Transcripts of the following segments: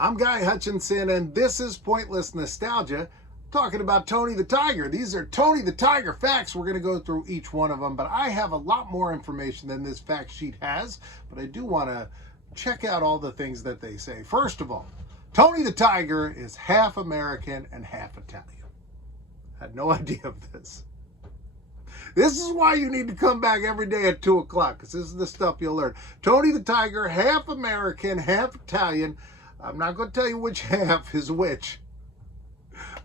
I'm Guy Hutchinson, and this is Pointless Nostalgia, talking about Tony the Tiger. These are Tony the Tiger facts. We're going to go through each one of them, but I have a lot more information than this fact sheet has, but I do want to check out all the things that they say. First of all, Tony the Tiger is half American and half Italian. I had no idea of this. This is why you need to come back every day at 2 o'clock, because this is the stuff you'll learn. Tony the Tiger, half American, half Italian. I'm not going to tell you which half is which,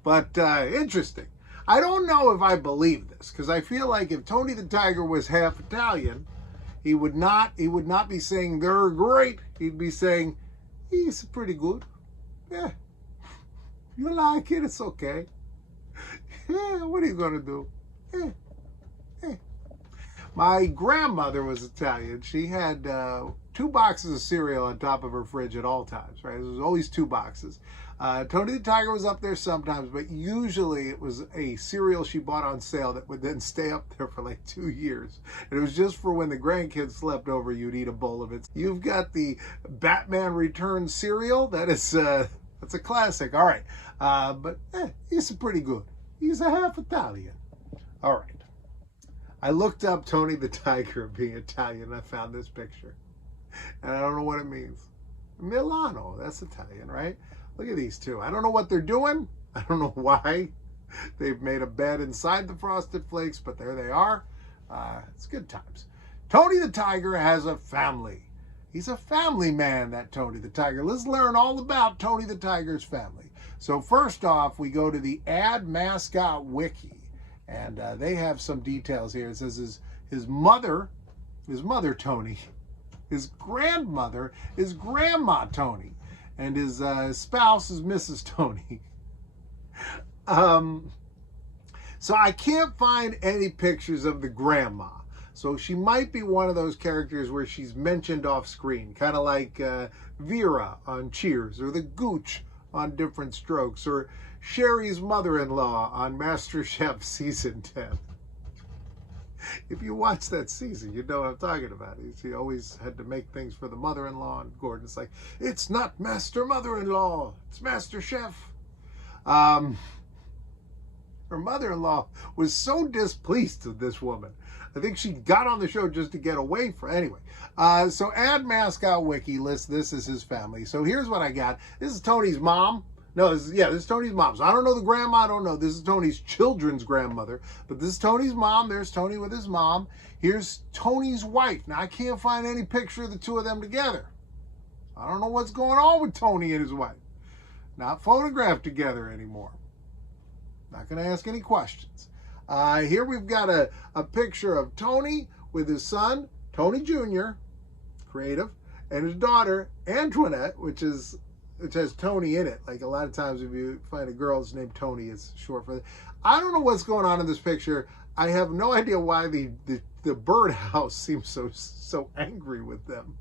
but interesting. I don't know if I believe this, because I feel like if Tony the Tiger was half Italian, he would not be saying they're great. He'd be saying he's pretty good. Yeah, you like it, it's okay. Yeah, what are you going to do? Yeah. My grandmother was Italian. She had 2 boxes of cereal on top of her fridge at all times, right? There was always 2 boxes. Tony the Tiger was up there sometimes, but usually it was a cereal she bought on sale that would then stay up there for like 2 years. And it was just for when the grandkids slept over, you'd eat a bowl of it. You've got the Batman Returns cereal. That's a classic. All right. But he's pretty good. He's a half Italian. All right. I looked up Tony the Tiger being Italian, and I found this picture. And I don't know what it means. Milano, that's Italian, right? Look at these two. I don't know what they're doing. I don't know why. They've made a bed inside the Frosted Flakes, but there they are. It's good times. Tony the Tiger has a family. He's a family man, that Tony the Tiger. Let's learn all about Tony the Tiger's family. So first off, we go to the Ad Mascot Wiki. And they have some details here. It says his mother Tony, his grandmother is Grandma Tony, and his spouse is Mrs. Tony. So I can't find any pictures of the grandma. So she might be one of those characters where she's mentioned off screen, kind of like Vera on Cheers, or the Gooch on Different Strokes, or Sherry's mother-in-law on MasterChef Season 10. If you watch that season, you know what I'm talking about. She always had to make things for the mother-in-law, and Gordon's like, it's not Master Mother-in-law, it's Master Chef. Her mother-in-law was so displeased with this woman. I think she got on the show just to get away from it. Anyway, so Ad Mascot Wiki lists this as his family. So here's what I got. This is Tony's mom. No, this is Tony's mom. So I don't know the grandma, I don't know. This is Tony's children's grandmother. But this is Tony's mom. There's Tony with his mom. Here's Tony's wife. Now, I can't find any picture of the two of them together. I don't know what's going on with Tony and his wife. Not photographed together anymore. Not going to ask any questions. Here we've got a picture of Tony with his son, Tony Jr., creative, and his daughter, Antoinette, which has Tony in it. Like a lot of times if you find a girl that's named Tony, it's short for that. I don't know what's going on in this picture. I have no idea why the birdhouse seems so angry with them.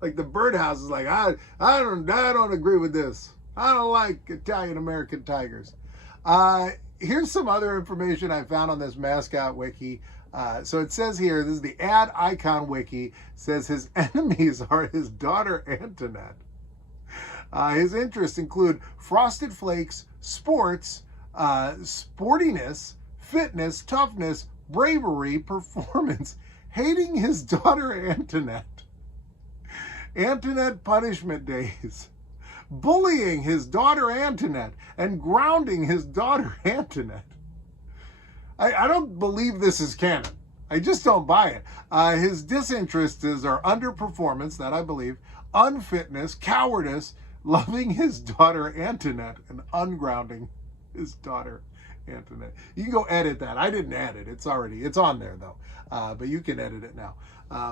Like the birdhouse is like, I don't agree with this. I don't like Italian American tigers. Here's some other information I found on this mascot wiki. So it says here, this is the Ad Icon Wiki, says his enemies are his daughter Antoinette. His interests include Frosted Flakes, sports, sportiness, fitness, toughness, bravery, performance, hating his daughter Antoinette, Antoinette punishment days, bullying his daughter Antoinette, and grounding his daughter Antoinette. I don't believe this is canon. I just don't buy it. His disinterests are underperformance, that I believe, unfitness, cowardice, loving his daughter Antoinette, and ungrounding his daughter Antoinette. You can go edit that. I didn't add it. It's on there though. But you can edit it now.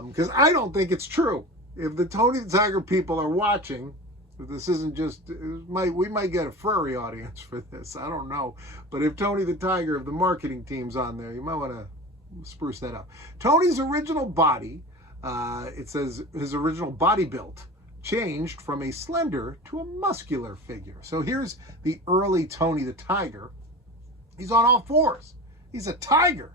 Because I don't think it's true. If the Tony the Tiger people are watching, this isn't just, we might get a furry audience for this. I don't know. But if Tony the Tiger, if the marketing team's on there, you might want to spruce that up. Tony's original body, it says his original body built, changed from a slender to a muscular figure. So here's the early Tony the Tiger. He's on all fours. He's a tiger.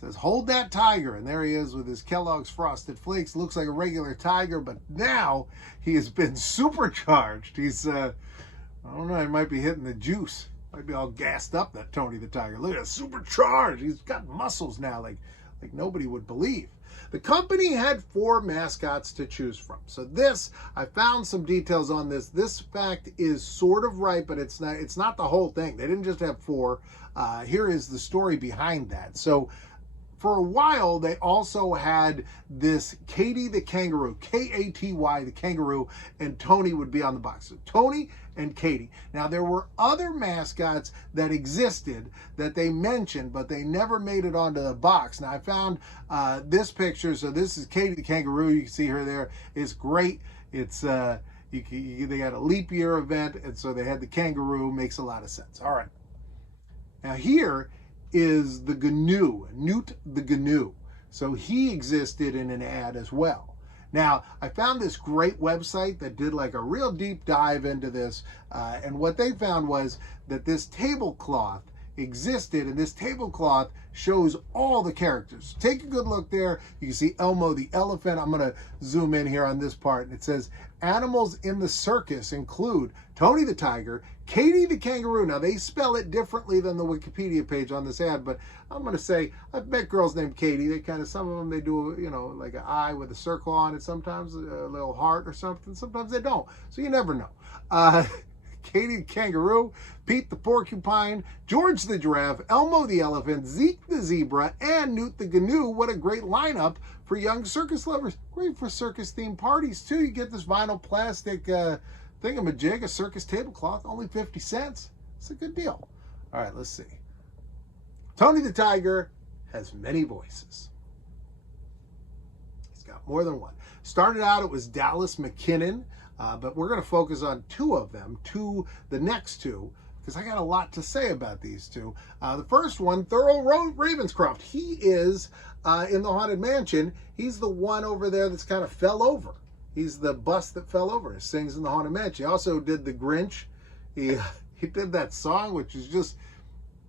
says, hold that tiger. And there he is with his Kellogg's Frosted Flakes. Looks like a regular tiger, but now he has been supercharged. He's, I don't know, he might be hitting the juice. Might be all gassed up, that Tony the Tiger. Look at that, supercharged. He's got muscles now like nobody would believe. The company had 4 mascots to choose from. So this, I found some details on this. This fact is sort of right, but it's not the whole thing. They didn't just have 4. Here is the story behind that. So for a while, they also had this Katy the Kangaroo, K-A-T-Y, the kangaroo, and Tony would be on the box. So Tony and Katy. Now, there were other mascots that existed that they mentioned, but they never made it onto the box. Now, I found this picture. So this is Katy the Kangaroo. You can see her there. It's great. It's they had a leap year event, and so they had the kangaroo. Makes a lot of sense. All right. Now, here is the GNU, Newt the GNU. So he existed in an ad as well. Now, I found this great website that did like a real deep dive into this, and what they found was that this tablecloth existed, and this tablecloth shows all the characters. Take a good look there. You can see Elmo the elephant. I'm going to zoom in here on this part, and it says, animals in the circus include Tony the Tiger, Katy the Kangaroo. Now, they spell it differently than the Wikipedia page on this ad, but I'm going to say, I've met girls named Katy. They kind of, some of them, they do, you know, like an eye with a circle on it, sometimes a little heart or something. Sometimes they don't. So you never know. Katy the Kangaroo, Pete the Porcupine, George the Giraffe, Elmo the Elephant, Zeke the Zebra, and Newt the GNU. What a great lineup for young circus lovers. Great for circus-themed parties, too. You get this vinyl plastic thingamajig, a circus tablecloth, only 50 cents. It's a good deal. All right, let's see. Tony the Tiger has many voices. He's got more than one. Started out, it was Dallas McKinnon. But we're going to focus on 2 of them, the next 2, because I got a lot to say about these 2. The first one, Thurl Ravenscroft. He is in the Haunted Mansion. He's the one over there that's kind of fell over. He's the bus that fell over. He sings in the Haunted Mansion. He also did the Grinch. He did that song, which is just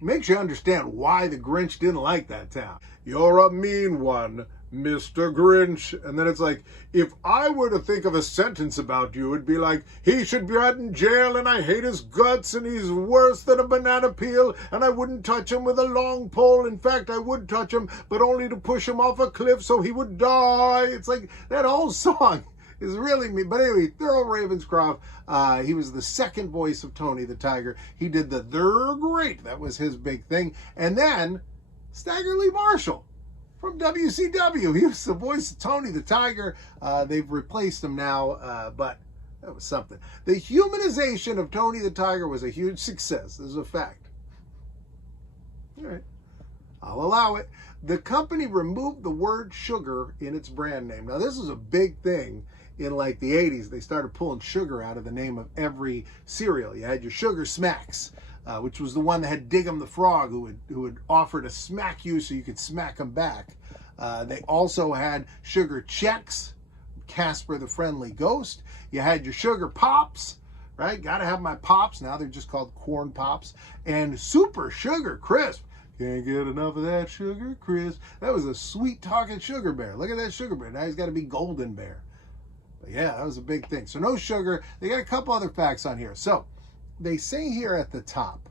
makes you understand why the Grinch didn't like that town. You're a mean one, Mr. Grinch. And then it's like, if I were to think of a sentence about you, it'd be like, he should be out in jail and I hate his guts and he's worse than a banana peel and I wouldn't touch him with a long pole. In fact, I would touch him, but only to push him off a cliff so he would die. It's like that whole song is really me. But anyway, Thurl Ravenscroft, he was the second voice of Tony the Tiger. He did the They're Great. That was his big thing. And then Stagger Lee Marshall from WCW. He was the voice of Tony the Tiger. They've replaced him now, but that was something. The humanization of Tony the Tiger was a huge success. This is a fact. All right, I'll allow it. The company removed the word sugar in its brand name. Now, this is a big thing in like the 80s. They started pulling sugar out of the name of every cereal. You had your Sugar Smacks, which was the one that had Dig 'em the Frog, who would offer to smack you so you could smack him back. They also had Sugar Chex, Casper the Friendly Ghost. You had your Sugar Pops, right? Got to have my Pops. Now they're just called Corn Pops. And Super Sugar Crisp. Can't get enough of that Sugar Crisp. That was a sweet-talking sugar bear. Look at that sugar bear. Now he's got to be Golden Bear. But yeah, that was a big thing. So no sugar. They got a couple other facts on here. So they say here at the top,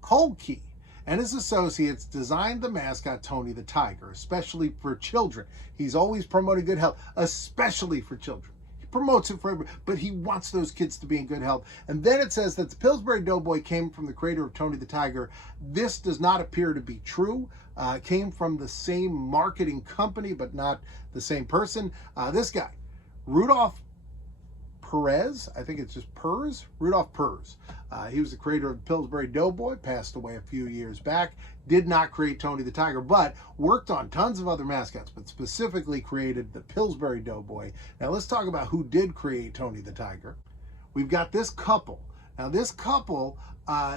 Kolke and his associates designed the mascot Tony the Tiger, especially for children. He's always promoting good health, especially for children. He promotes it for everybody, but he wants those kids to be in good health. And then it says that the Pillsbury Doughboy came from the creator of Tony the Tiger. This does not appear to be true. It came from the same marketing company, but not the same person. This guy, Rudolph Perez, I think it's just Purz, Rudolph Purz. He was the creator of Pillsbury Doughboy, passed away a few years back, did not create Tony the Tiger, but worked on tons of other mascots, but specifically created the Pillsbury Doughboy. Now let's talk about who did create Tony the Tiger. We've got this couple. Now this couple,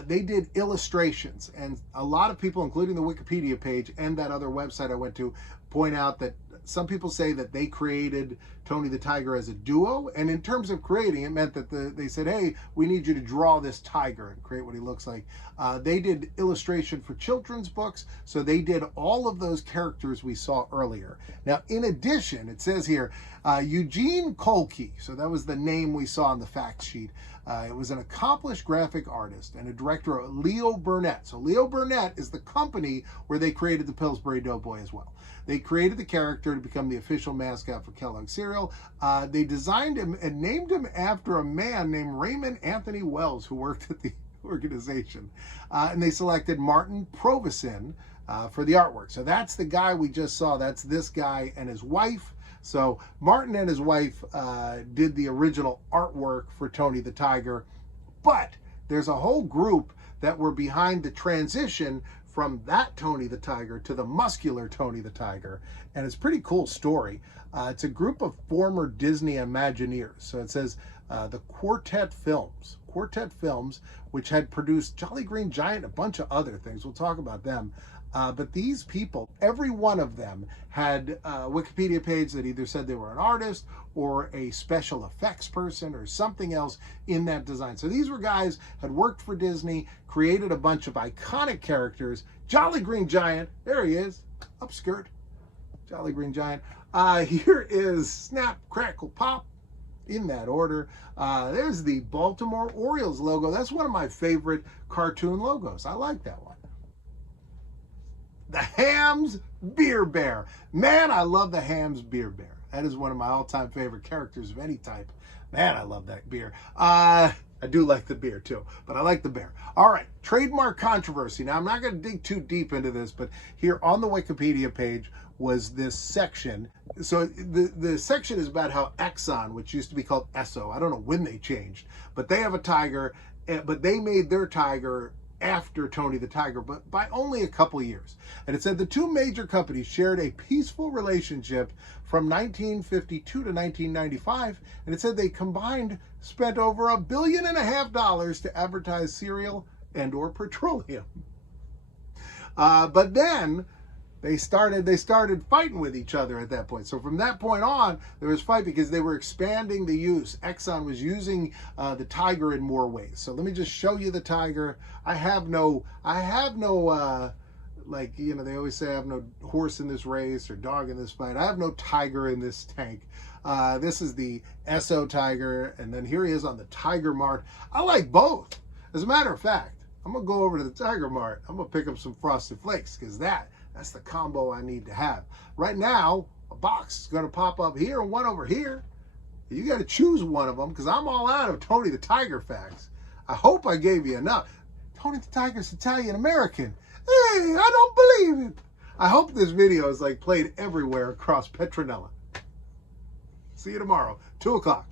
they did illustrations, and a lot of people, including the Wikipedia page and that other website I went to, point out that some people say that they created Tony the Tiger as a duo. And in terms of creating, it meant that they said, hey, we need you to draw this tiger and create what he looks like. They did illustration for children's books, so they did all of those characters we saw earlier. Now, in addition, it says here, Eugene Kolke, so that was the name we saw on the fact sheet. It was an accomplished graphic artist and a director of Leo Burnett. So Leo Burnett is the company where they created the Pillsbury Doughboy as well. They created the character to become the official mascot for Kellogg's cereal. They designed him and named him after a man named Raymond Anthony Wells, who worked at the organization. And they selected Martin Provison for the artwork. So that's the guy we just saw. That's this guy and his wife. So Martin and his wife did the original artwork for Tony the Tiger, but there's a whole group that were behind the transition from that Tony the Tiger to the muscular Tony the Tiger, and it's a pretty cool story. It's a group of former Disney Imagineers. So it says the Quartet Films, which had produced Jolly Green Giant, a bunch of other things. We'll talk about them. But these people, every one of them had a Wikipedia page that either said they were an artist or a special effects person or something else in that design. So these were guys had worked for Disney, created a bunch of iconic characters. Jolly Green Giant, there he is, upskirt, Jolly Green Giant. Here is Snap, Crackle, Pop, in that order. There's the Baltimore Orioles logo. That's one of my favorite cartoon logos. I like that one. The Hams Beer Bear. Man, I love the Hams Beer Bear. That is one of my all-time favorite characters of any type. Man, I love that beer. I do like the beer too, but I like the bear. All right, trademark controversy. Now, I'm not going to dig too deep into this, but here on the Wikipedia page was this section. So the section is about how Exxon, which used to be called Esso, I don't know when they changed, but they have a tiger, but they made their tiger after Tony the Tiger, but by only a couple years. And it said the two major companies shared a peaceful relationship from 1952 to 1995, and it said they combined spent over $1.5 billion to advertise cereal and or petroleum. But then they started fighting with each other at that point. So from that point on, there was fight because they were expanding the use. Exxon was using the tiger in more ways. So let me just show you the tiger. I have no like, you know, they always say I have no horse in this race or dog in this fight. I have no tiger in this tank. This is the Esso tiger, and then here he is on the Tiger Mart. I like both. As a matter of fact, I'm gonna go over to the Tiger Mart. I'm gonna pick up some Frosted Flakes because that's the combo I need to have. Right now, a box is going to pop up here and one over here. You got to choose one of them because I'm all out of Tony the Tiger facts. I hope I gave you enough. Tony the Tiger's Italian-American. Hey, I don't believe it. I hope this video is like played everywhere across Petronella. See you tomorrow, 2 o'clock.